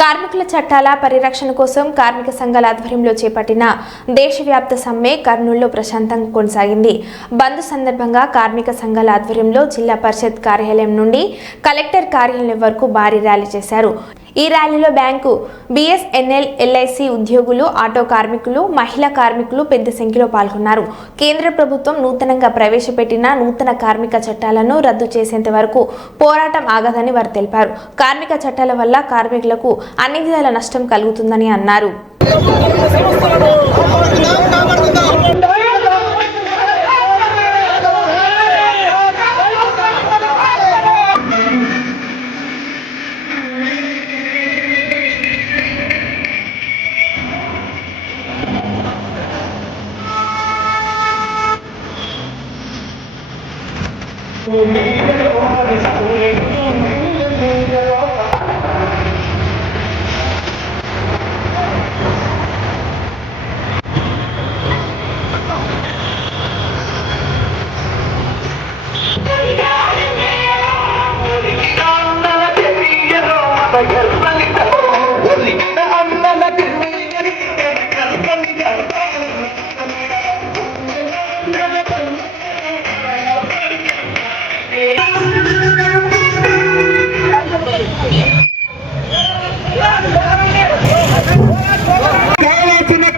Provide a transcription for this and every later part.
కార్మికుల చట్టాల పరిరక్షణ కోసం కార్మిక సంఘాల ఆధ్వర్యంలో చేపట్టిన దేశవ్యాప్త సమ్మె కర్నూలులో ప్రశాంతంగా కొనసాగింది. బంద్ సందర్భంగా కార్మిక సంఘాల ఆధ్వర్యంలో జిల్లా పరిషత్ కార్యాలయం నుండి కలెక్టర్ కార్యాలయం వరకు భారీ ర్యాలీ చేశారు. ఈ ర్యాలీలో బ్యాంకు, బిఎస్ఎన్ఎల్, ఎల్ఐసి ఉద్యోగులు, ఆటో కార్మికులు, మహిళా కార్మికులు పెద్ద సంఖ్యలో పాల్గొన్నారు. కేంద్ర ప్రభుత్వం నూతనంగా ప్రవేశపెట్టిన నూతన కార్మిక చట్టాలను రద్దు చేసేంత వరకు పోరాటం ఆగదని వారు తెలిపారు. కార్మిక చట్టాల వల్ల కార్మికులకు అన్ని విధాల నష్టం కలుగుతుందని అన్నారు.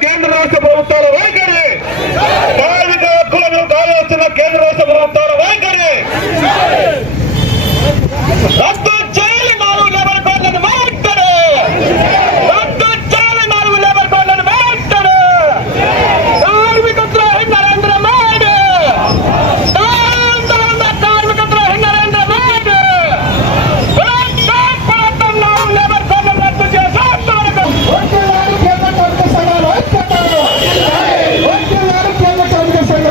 కేంద్ర రాష్ట్ర ప్రభుత్వాల వైఖరి, కార్మిక హక్కులను కావాల్సిన కేంద్ర రాష్ట్ర ప్రభుత్వాల వైఖరి రద్దు